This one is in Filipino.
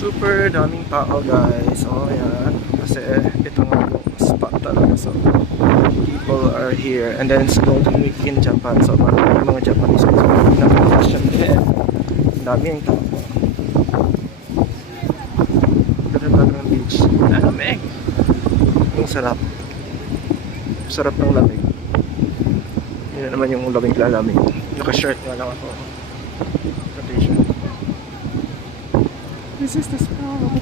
Super daming tao guys. So ayan. Kasi ito nga yung spot talaga. So people are here. And then it's Golden Week in Japan. So marami mga Japanese na fashion din. Ang dami yung tao. Ganda ng beach. Lamig. Ang sarap. Sarap ng lamig. Yun na naman yung lamig lalamig. Naka-shirt nga lang ako. Naka-t-shirt. This is the spot.